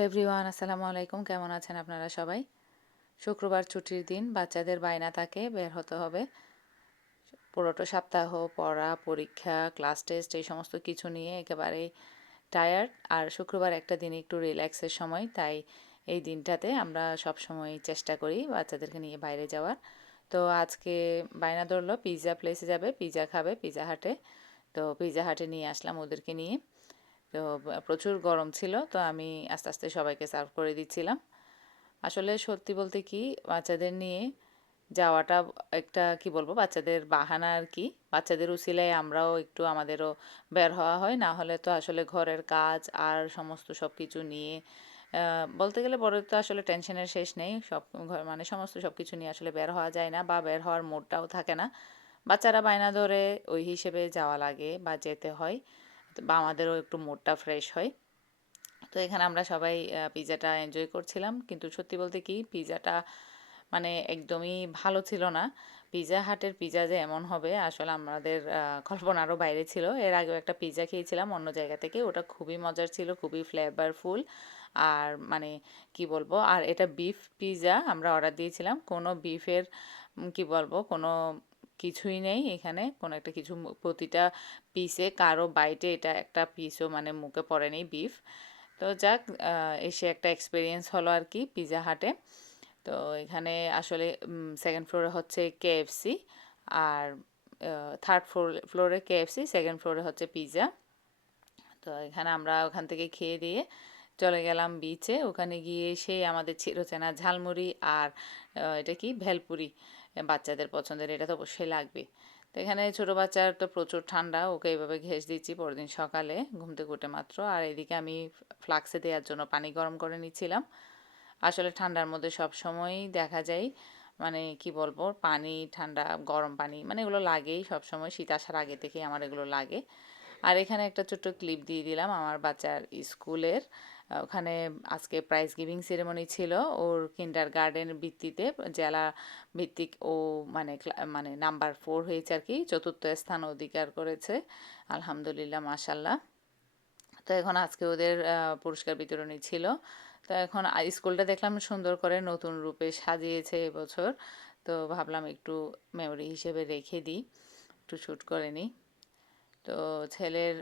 Hello everyone, আসসালামু আলাইকুম। কেমন আছেন আপনারা সবাই? শুক্রবার ছুটির দিন, বাচ্চাদের বায়না থাকে বের হতে হবে। পুরোটা সপ্তাহ পড়া, পরীক্ষা, ক্লাস টেস্ট এই সমস্ত কিছু নিয়ে একেবারেই টায়ার্ড। আর শুক্রবার একটা দিন একটু রিল্যাক্সের সময়, তাই এই দিনটাতে আমরা সবসময় চেষ্টা করি বাচ্চাদেরকে নিয়ে বাইরে যাওয়ার। তো আজকে বায়না ধরলো পিৎজা প্লেসে যাবে, পিৎজা খাবে পিৎজা হাটে। তো পিৎজা হাটে নিয়ে আসলাম ওদেরকে নিয়ে। তো প্রচুর গরম ছিল, তো আমি আস্তে আস্তে সবাইকে সার্ভ করে দিচ্ছিলাম। আসলে সত্যি বলতে কি, বাচ্চাদের নিয়ে যাওয়াটা একটা কি বলবো, বাচ্চাদের বাহানা আর কি। বাচ্চাদের উছিলায় আমরাও একটু আমাদেরও বের হওয়া হয়, না হলে তো আসলে ঘরের কাজ আর সমস্ত সব কিছু নিয়ে বলতে গেলে বড় তো আসলে টেনশনের শেষ নেই। সব ঘর মানে সমস্ত সব কিছু নিয়ে আসলে বের হওয়া যায় না, বা বের হওয়ার মুডটাও থাকে না। বাচ্চারা বায়না ধরে ওই হিসেবে যাওয়া লাগে বা যেতে হয়, বা আমাদেরও একটু মুডটা ফ্রেশ হয়। তো এখানে আমরা সবাই পিৎজাটা এনজয় করছিলাম, কিন্তু সত্যি বলতে কি পিৎজাটা মানে একদমই ভালো ছিল না। পিৎজা হাটের পিৎজা যে এমন হবে আসলে আমাদের কল্পনারও বাইরে ছিল। এর আগেও একটা পিৎজা খেয়েছিলাম অন্য জায়গা থেকে, ওটা খুবই মজার ছিল, খুবই ফ্লেভারফুল। আর মানে কি বলবো, আর এটা বিফ পিৎজা আমরা অর্ডার দিয়েছিলাম, কোনো বিফের কি বলবো কোনো কিছুই নেই এখানে, কোনো একটা কিছু প্রতিটা পিসে কারো বাইটে এটা একটা পিসও মানে মুখে পড়েনি বিফ। তো যাক, এসে একটা এক্সপিরিয়েন্স হলো আর কি পিৎজা হাটে। তো এখানে আসলে সেকেন্ড ফ্লোরে হচ্ছে কেএফসি, আর থার্ড ফ্লোরে কেএফসি, সেকেন্ড ফ্লোরে হচ্ছে পিৎজা। তো এখানে আমরা ওখান থেকে খেয়ে দিয়ে চলে গেলাম বিচে। ওখানে গিয়ে সেই আমাদের চিরচেনা ঝালমুড়ি আর এটা কি ভেলপুরি, বাচ্চাদের পছন্দের, এটা তো অবশ্যই লাগবে। তো এখানে ছোটো বাচ্চার তো প্রচুর ঠান্ডা, ওকে এইভাবে ঘেঁষ দিচ্ছি পরদিন সকালে ঘুম থেকে উঠে মাত্র। আর এদিকে আমি ফ্লাক্সে দেওয়ার জন্য পানি গরম করে নিচ্ছিলাম। আসলে ঠান্ডার মধ্যে সব সময়ই দেখা যায় মানে কি বলবো, পানি ঠান্ডা গরম পানি মানে এগুলো লাগেই সব সময়, শীত আসার আগে থেকেই আমার এগুলো লাগে। আর এখানে একটা ছোট্ট ক্লিপ দিয়ে দিলাম আমার বাচ্চার স্কুলের। ওখানে আজকে প্রাইজ গিভিং সেরেমনি ছিল ওর কিন্ডার গার্ডেন ভিত্তিতে, জেলা ভিত্তিক ও মানে মানে নাম্বার 4 হয়েছে আর কি, চতুর্থ স্থান অধিকার করেছে। আলহামদুলিল্লাহ, মাশাল্লাহ। তো এখন আজকে ওদের পুরস্কার বিতরণী ছিল। তো এখন স্কুলটা দেখলাম সুন্দর করে নতুন রূপে সাজিয়েছে এবছর। তো ভাবলাম একটু মেমোরি হিসেবে রেখে দিই, একটু শ্যুট করে নিই। তো ছেলের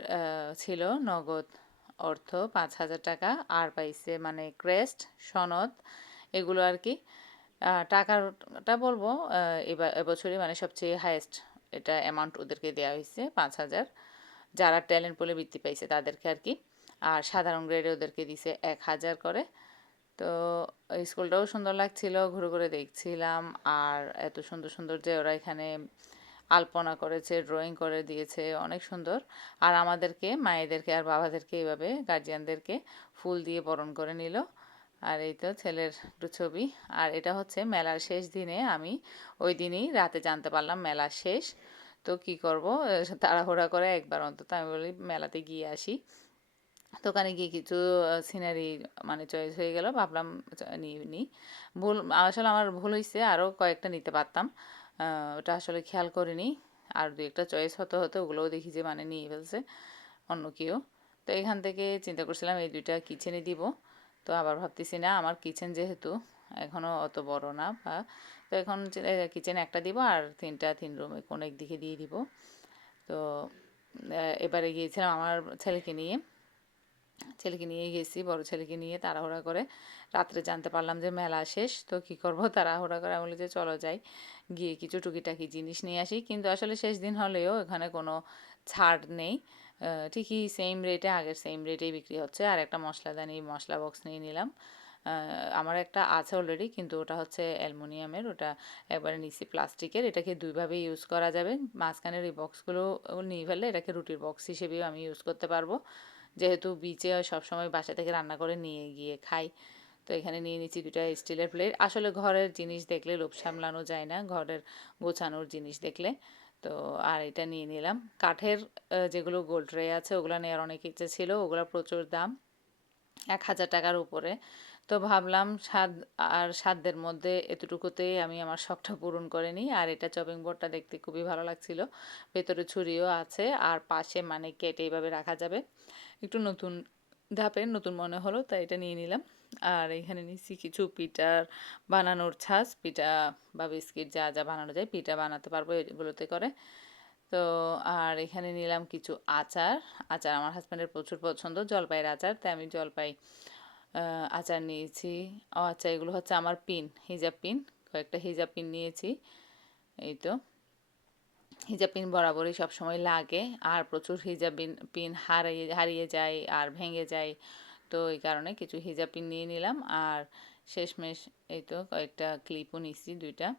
ছিল নগদ অর্থ 5,000 টাকা, আর পাইছে মানে ক্রেস্ট, সনদ, এগুলো আর কি। টাকাটা বলবো এবার এবছরই মানে সবচেয়ে হায়েস্ট এটা অ্যামাউন্ট ওদেরকে দেওয়া হয়েছে 5,000, যারা ট্যালেন্ট পুলে বৃত্তি পাইছে তাদেরকে আর কি। আর সাধারণ গ্রেডে ওদেরকে দিছে 1,000 করে। তো স্কুলটাও সুন্দর লাগছিল, ঘুরে ঘুরে দেখছিলাম। আর এত সুন্দর সুন্দর যে ওরা এখানে আলপনা করেছে, ড্রয়িং করে দিয়েছে, অনেক সুন্দর। আর আমাদেরকে মায়েদেরকে আর বাবাদেরকে এইভাবে গার্জিয়ানদেরকে ফুল দিয়ে বরণ করে নিল। আর এই তো ছেলের একটু ছবি। আর এটা হচ্ছে মেলার শেষ দিনে, আমি ওই দিনই রাতে জানতে পারলাম মেলা শেষ। তো কি করব, তাড়াহুড়া করে একবার অন্তত আমি বলি মেলাতে গিয়ে আসি। দোকানে গিয়ে কিছু সিনারি মানে চয়েস হয়ে গেল, ভাবলাম নিই। ভুল, আসলে আমার ভুল হয়েছে, আরও কয়েকটা নিতে পারতাম, ওটা আসলে খেয়াল করিনি। আর দু একটা চয়েস হতে হতে ওগুলোও দেখি যে মানে নিয়ে ফেলছে অন্য কেউ। তো এখান থেকে চিন্তা করছিলাম এই দুইটা কিচেনে দিব। তো আবার ভাবতেছি না, আমার কিচেন যেহেতু এখনও অত বড় না, বা তো এখন কিচেনে একটা দিব আর তিন রুমে কোনো একদিকে দিয়ে দিব। তো এবারে গিয়েছিলাম আমার ছেলেকে নিয়ে গেছি, বড় ছেলেকে নিয়ে তাড়াহুড়া করে। রাত্রে জানতে পারলাম যে মেলা শেষ, তো কি করব, তাড়াহুড়া করে বলি যে চলো যাই, গিয়ে কিছু টুকিটাকি জিনিস নিয়ে আসি। কিন্তু আসলে শেষ দিন হলেও এখানে কোনো ছাড় নেই, ঠিকই সেম রেটে, আগের সেম রেটেই বিক্রি হচ্ছে। আর একটা মশলাদানি মশলা বক্স নিয়ে নিলাম। আমার একটা আছে অলরেডি, কিন্তু ওটা হচ্ছে অ্যালুমিনিয়ামের, ওটা একবারে নিচে প্লাস্টিকের। এটাকে দুইভাবে ইউজ করা যাবে, মাঝখানের এই বক্সগুলো নিয়ে ফেললে এটাকে রুটির বক্স হিসেবেও আমি ইউজ করতে পারবো, যেহেতু বিচে সবসময় বাসা থেকে রান্না করে নিয়ে গিয়ে খাই। তো এখানে নিয়ে নিচ্ছি দুটা স্টিলের প্লেট। আসলে ঘরের জিনিস দেখলে লোভ সামলানো যায় না, ঘরের গোছানোর জিনিস দেখলে। তো আর এটা নিয়ে নিলাম কাঠের, যেগুলো গোল্ড ট্রে আছে ওগুলো নেওয়ার অনেক ইচ্ছে ছিল, ওগুলো প্রচুর দাম, 1,000 টাকার উপরে। তো ভাবলাম সাধ্যের মধ্যে এতটুকুতেই আমি আমার শখটা পূরণ করে নিই। আর এটা চপিং বোর্ডটা দেখতে খুবই ভালো লাগছিল, ভেতরে ছুরিও আছে, আর পাশে মানে কেটে এইভাবে রাখা যাবে, একটু নতুন ধাপের নতুন মনে হলো, তাই এটা নিয়ে নিলাম। আর এখানে নিচ্ছি কিছু পিঠার বানানোর ছাঁচ, পিঠা বা বিস্কিট যা যা বানানো যায় পিঠা বানাতে পারবো এগুলোতে করে। তো আর এখানে নিলাম কিছু আচার। আচার আমার হাজব্যান্ডের প্রচুর পছন্দ, জলপাইয়ের আচার, তাই আমি জলপাই আচার নিয়েছি। ও আচ্ছা, এগুলো হচ্ছে আমার পিন, হিজাব পিন, কয়েকটা হিজাব পিন নিয়েছি। এই তো, হিজাব পিন বরাবরই সবসময় লাগে, আর প্রচুর হিজাব পিন হারিয়ে হারিয়ে যায় আর ভেঙে যায়, তো এই কারণে কিছু হিজাব পিন নিয়ে নিলাম। আর শেষমেশ এই তো কয়েকটা ক্লিপও নিচ্ছি, 2টা।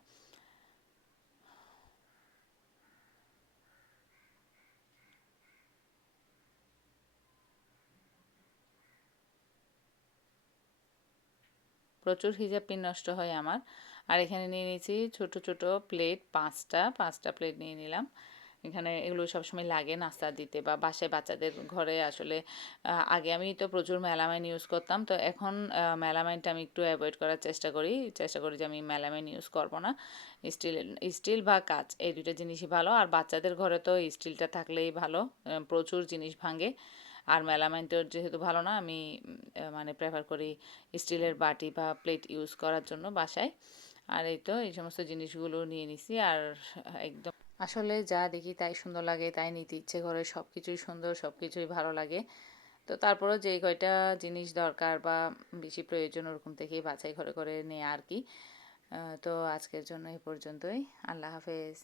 প্রচুর হিজাব পিন নষ্ট হয় আমার। আর এখানে নিয়ে নিয়েছি ছোট ছোট প্লেট, 5টা প্লেট নিয়ে নিলাম। এখানে এগুলো সবসময় লাগে নাস্তা দিতে বা বাসায় বাচ্চাদের ঘরে। আসলে আগে আমি তো প্রচুর মেলামাইন ইউজ করতাম, তো এখন মেলামাইনটা আমি একটু অ্যাভয়েড করার চেষ্টা করি যে আমি মেলামাইন ইউজ করব না। স্টিল স্টিল বা কাঁচ, এই দুটো জিনিসই ভালো। আর বাচ্চাদের ঘরে তো স্টিলটা থাকলেই ভালো, প্রচুর জিনিস ভাঙে। আর মেলামাইন তো যেহেতু ভালো না, আমি মানে প্রেফার করি স্টিলের বাটি বা প্লেট ইউজ করার জন্য বাসায়। আর এই তো এই সমস্ত জিনিসগুলো নিয়ে নিছি। আর একদম আসলে যা দেখি তাই সুন্দর লাগে, তাই নিতে ইচ্ছে করে, সব কিছুই সুন্দর, সব কিছুই ভালো লাগে। তো তারপরেও যেই কয়টা জিনিস দরকার বা বেশি প্রয়োজন ওরকম থেকেই বাছাই করে করে নেওয়া আর কি। তো আজকের জন্য এই পর্যন্তই। আল্লাহ হাফেজ।